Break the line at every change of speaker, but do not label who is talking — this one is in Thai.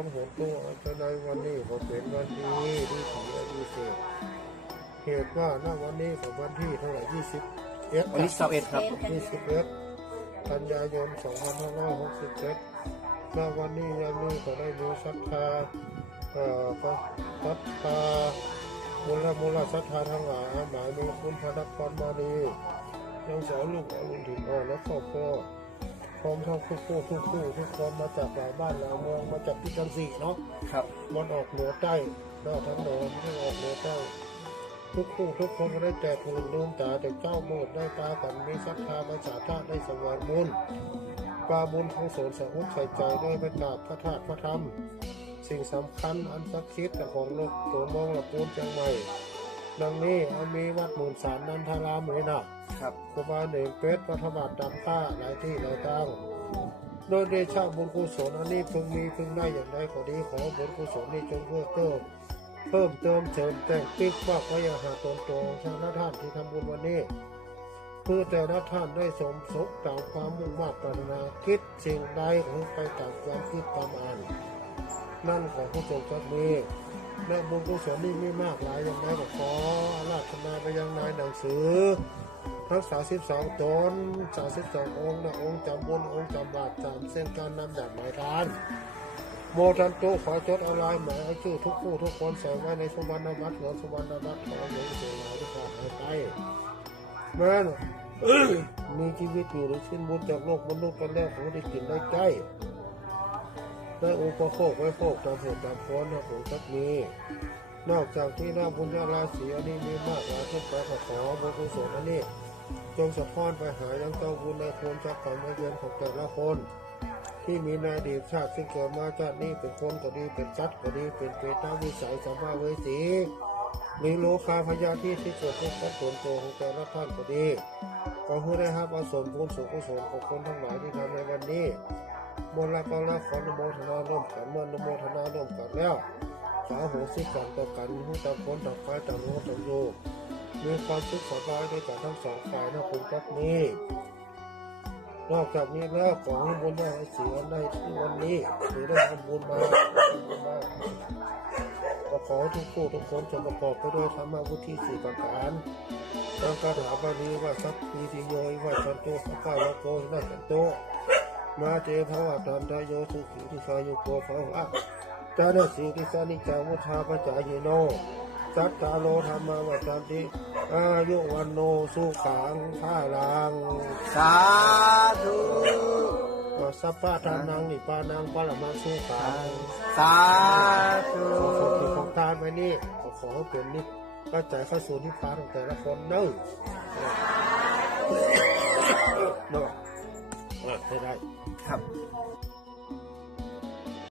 ความโหดตัวจะในวันนี้ก็เป็นวันดีที่ถือว่าดีเศษเหตุว่าณวันนี้กับวันที่เท่าไหร่ยี่สิบเอ็ด
วันที่สิบเอ็ดครับ
ยี่สิบเอ็ดกันยายนสองพันห้าร้อยหกสิบเจ็ดณวันนี้ยามนี้ก็ได้มีศรัทธาเอ่อก็ศรัทธามูลมูลศรัทธาทั้งหลายหมายมีคุณพระนครมาดียังสอนลูกอรุณถิ่นอ่อนและครอบครัว พร้อมทั้งทุกคู่ทุกคู่ทุกคนมาจากหลายบ้านหลายเมืองมาจากที่จังสีเนาะ
ครับ
มันออกเหนือใต้หน้าทั้งเหนือที่ออกเหนือใต้ทุกคู่ทุกคนก็ได้แต่ทุนลืมตาแต่เจ้าโมดได้ตากันมีศรัทธามาสาธาได้สวรรค์บุญปาบุญของสนสหุใส่ใจด้วยพระกราบพระธาตุพระธรรม สิ่งสำคัญอันศักดิ์สิทธิ์ของโลกตัวมองละปูนจังใหม่ ดังนี้อามีวัดหมื่นสามนันทารามเลยนะ
ครับ
ครูบาเหน่งเป็ดปฐบาทดำต้าหลายที่หลายตั้งโดยเดชะบุญกุศลอันนี้พึงมีพึงได้อย่างไรก็ดีขอบุญกุศลนี้จงเพิ่มเติมเพิ่มเติมเสริมแต่งปิ๊กว่าพระยาหาตนโตชาติท่านที่ทำบุญวันนี้เพื่อแต่ละท่านได้สมสุขตามความมุ่งมั่นปรารถนาคิดสิ่งใดขอให้ไปตามความคิดตามอ่านนั่นของผู้ทรงจักมี และบุญกุศลนี้มีมากหลายอย่างไรก็ขออาราธนาไปยังนายหนังสือ ทั้งสาสิบสองตนสาสิบสององค์นะองค์จำบุญองค์จำบาตรสามเส้นการนำแบบหมายทานโมทันโตขอจดเอาลายหมายเอาชื่อทุกผู้ทุกคนใส่ไว้ในสุวรรณบัตรเหลือสุวรรณบัตรทองเหลืองเสียหายที่ขาดหายไปแม่นมีชีวิตอยู่หรือสิ้นบุญจากโลกมนุษย์กันแล้วผมได้กินได้ใกล้ ได้อุปโภคไว้โภคตามเหตุตามผลนะผมสักมีนอกจากที่หน้าบุญญาราศีอันนี้มีมากหลายขึ้นไปขอขอบุญกุศลอันนี้ จงสะท้อนไปหายังเจ้าบุญในควรจักกรรมเยือนของแต่ละคน ที่มีในอดีชาติซึ่งเกิดมาชาตินี้เป็นคนก็ดีเป็นสัตว์ก็ดีเป็นเปรตวิสัยสัมภาเวสีมีโลคาพยาที่ที่เกิดขึ้นกับส่วนตัวของแต่ละท่านก็ดีก็เพื่อได้รับอาสมบุญสุขกุศลของคนทั้งหลายที่ทำในวันนี้ มนละก็ละขอนุโมทนาร่วมกันเมื่อนุโมทนาร่วมกันแล้วขอโหสิกรรมต่อกันผู้ต่างคนต่างฝ่ายต่างรู้ต่างรู้มีความสุขสบายด้วยกันทั้งสองฝ่ายนะคุณครับนี้นอกจากนี้แล้วขอให้บุญได้เสียในที่วันนี้หรือได้ทำบุญมามาก็ขอทุกผู้ทุกคนจงประกอบไปด้วยธรรมวุฒิสี่ประการตามคาถาบาลีว่าสัพพีติโยว่าจันโตสัพพะวะโกนาจันโต มาเจภวะตันทายโยสุขีทิสายโยโกภวะจานะสีกิสานิจาวุธาปจายโน สัตตาโลธรรมวัตันติอายุวันโนสุขังท่าลัง
สาธุ
สัพพะทานังนิปานังปรมาสุขัง
สาธุ
ขอขอบคุณของทานไว้นี่ขอขอให้เป็นนิพก็ใจเข้าสู่นิพพานของแต่ละคนเน้อเนาะอะ ให้ได้
ครับ